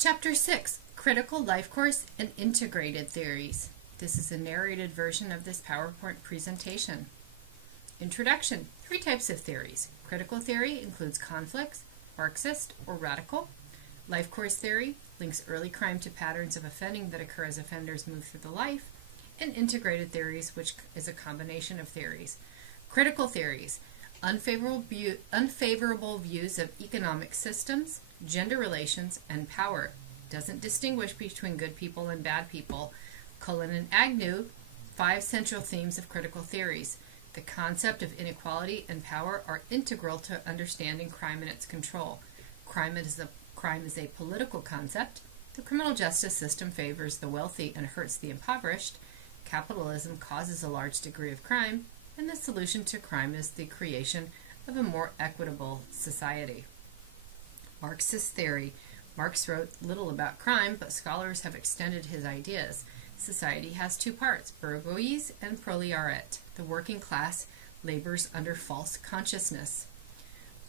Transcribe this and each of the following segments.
Chapter 6, Critical Life Course and Integrated Theories. This is a narrated version of this PowerPoint presentation. Introduction. 3 types of theories. Critical theory includes conflicts, Marxist or radical. Life course theory links early crime to patterns of offending that occur as offenders move through the life. And integrated theories, which is a combination of theories. Critical theories. Unfavorable views of economic systems, gender relations, and power. Doesn't distinguish between good people and bad people. Cullen and Agnew, 5 central themes of critical theories. The concept of inequality and power are integral to understanding crime and its control. Crime is a political concept. The criminal justice system favors the wealthy and hurts the impoverished. Capitalism causes a large degree of crime, and the solution to crime is the creation of a more equitable society. Marxist Theory. Marx wrote little about crime, but scholars have extended his ideas. Society has 2 parts, bourgeoisie and proletariat. The working class labors under false consciousness.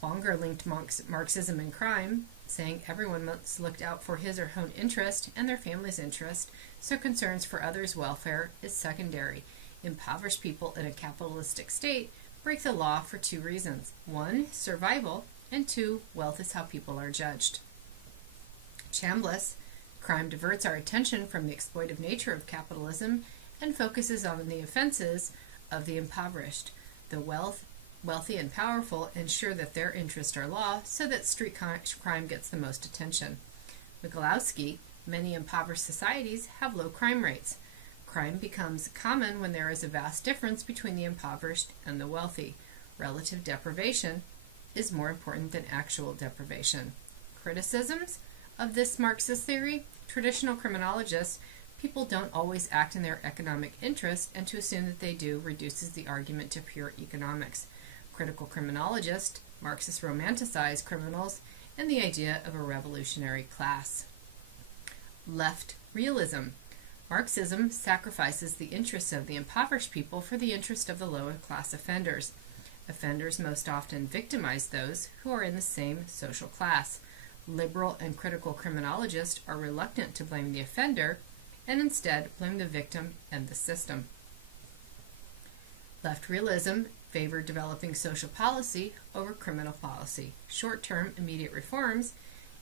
Bonger linked Marxism and crime, saying everyone must look out for his or her own interest and their family's interest, so concerns for others' welfare is secondary. Impoverished people in a capitalistic state break the law for 2 reasons. 1, survival, and 2, wealth is how people are judged. Chambliss. Crime diverts our attention from the exploitive nature of capitalism and focuses on the offenses of the impoverished. The wealthy and powerful ensure that their interests are law so that street crime gets the most attention. Michalowski. Many impoverished societies have low crime rates. Crime becomes common when there is a vast difference between the impoverished and the wealthy. Relative deprivation is more important than actual deprivation. Criticisms of this Marxist theory. Traditional criminologists, people don't always act in their economic interest, and to assume that they do reduces the argument to pure economics. Critical criminologists, Marxists romanticize criminals and the idea of a revolutionary class. Left realism. Marxism sacrifices the interests of the impoverished people for the interest of the lower class offenders. Offenders most often victimize those who are in the same social class. Liberal and critical criminologists are reluctant to blame the offender and instead blame the victim and the system. Left realism favored developing social policy over criminal policy. Short-term immediate reforms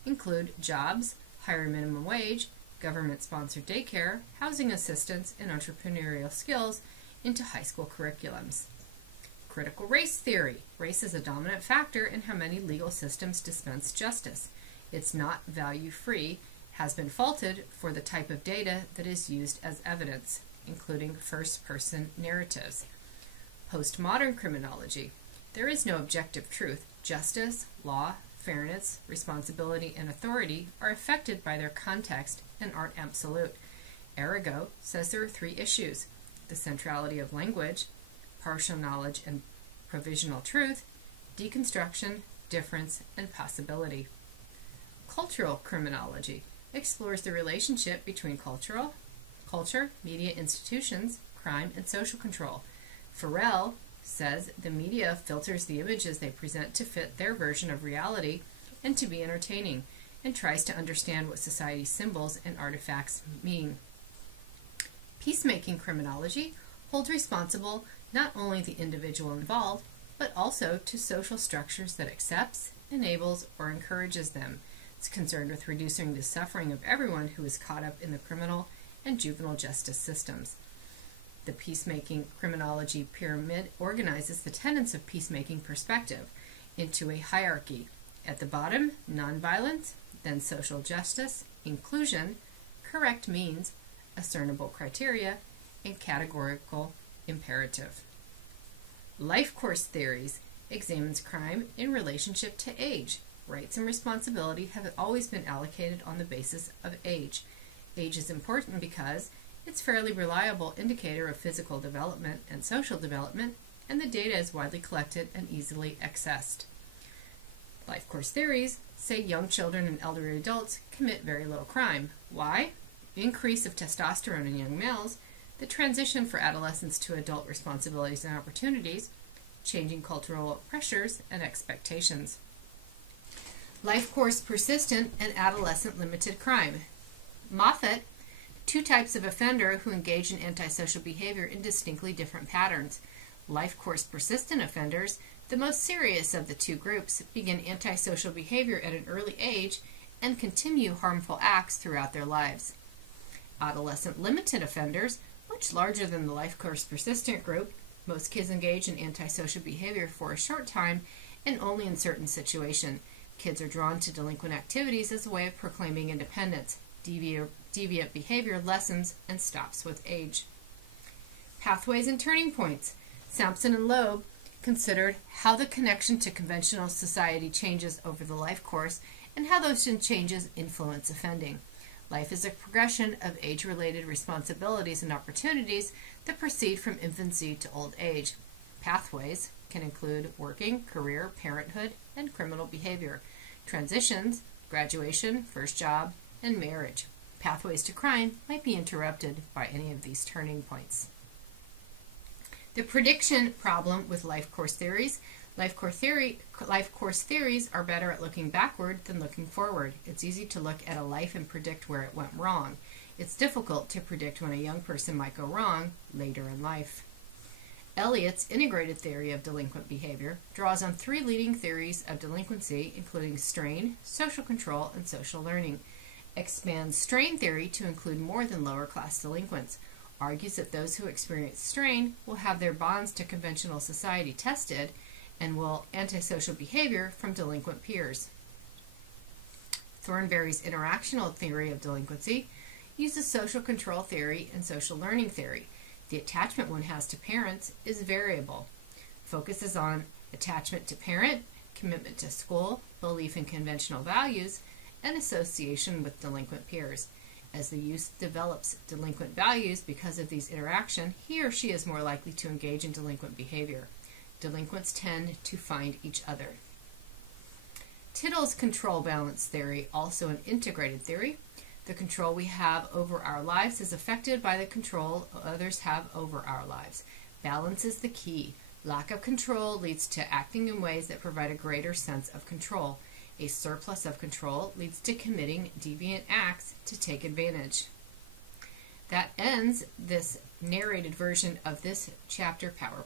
include jobs, higher minimum wage, government-sponsored daycare, housing assistance, and entrepreneurial skills into high school curriculums. Critical race theory. Race is a dominant factor in how many legal systems dispense justice. It's not value-free, has been faulted for the type of data that is used as evidence, including first-person narratives. Postmodern criminology. There is no objective truth. Justice, law, fairness, responsibility, and authority are affected by their context and aren't absolute. Arago says there are 3 issues: the centrality of language, partial knowledge and provisional truth, deconstruction, difference, and possibility. Cultural criminology explores the relationship between culture, media institutions, crime, and social control. Farrell says the media filters the images they present to fit their version of reality and to be entertaining, and tries to understand what society's symbols and artifacts mean. Peacemaking criminology holds responsible not only the individual involved, but also to social structures that accepts, enables, or encourages them. It's concerned with reducing the suffering of everyone who is caught up in the criminal and juvenile justice systems. The peacemaking criminology pyramid organizes the tenets of peacemaking perspective into a hierarchy. At the bottom, nonviolence, then social justice, inclusion, correct means, discernible criteria, and categorical imperative. Life course theories examines crime in relationship to age. Rights and responsibility have always been allocated on the basis of age. Age is important because it's a fairly reliable indicator of physical development and social development, and the data is widely collected and easily accessed. Life course theories say young children and elderly adults commit very little crime. Why? Increase of testosterone in young males, the transition for adolescents to adult responsibilities and opportunities, changing cultural pressures and expectations. Life course persistent and adolescent-limited crime. Moffat, two types of offender who engage in antisocial behavior in distinctly different patterns. Life course persistent offenders, the most serious of the two groups, begin antisocial behavior at an early age and continue harmful acts throughout their lives. Adolescent-limited offenders, much larger than the life course persistent group, most kids engage in antisocial behavior for a short time and only in certain situations. Kids are drawn to delinquent activities as a way of proclaiming independence. Deviant behavior lessens and stops with age. Pathways and turning points. Sampson and Loeb considered how the connection to conventional society changes over the life course and how those changes influence offending. Life is a progression of age-related responsibilities and opportunities that proceed from infancy to old age. Pathways can include working, career, parenthood, and criminal behavior. Transitions, graduation, first job, and marriage. Pathways to crime might be interrupted by any of these turning points. The prediction problem with life course theories. Life course theories are better at looking backward than looking forward. It's easy to look at a life and predict where it went wrong. It's difficult to predict when a young person might go wrong later in life. Elliott's integrated theory of delinquent behavior draws on three leading theories of delinquency, including strain, social control, and social learning. Expands strain theory to include more than lower-class delinquents. Argues that those who experience strain will have their bonds to conventional society tested and will antisocial behavior from delinquent peers. Thornberry's interactional theory of delinquency uses social control theory and social learning theory. The attachment one has to parents is variable. Focuses on attachment to parent, commitment to school, belief in conventional values, and association with delinquent peers. As the youth develops delinquent values because of these interactions, he or she is more likely to engage in delinquent behavior. Delinquents tend to find each other. Tittle's control balance theory, also an integrated theory. The control we have over our lives is affected by the control others have over our lives. Balance is the key. Lack of control leads to acting in ways that provide a greater sense of control. A surplus of control leads to committing deviant acts to take advantage. That ends this narrated version of this chapter PowerPoint.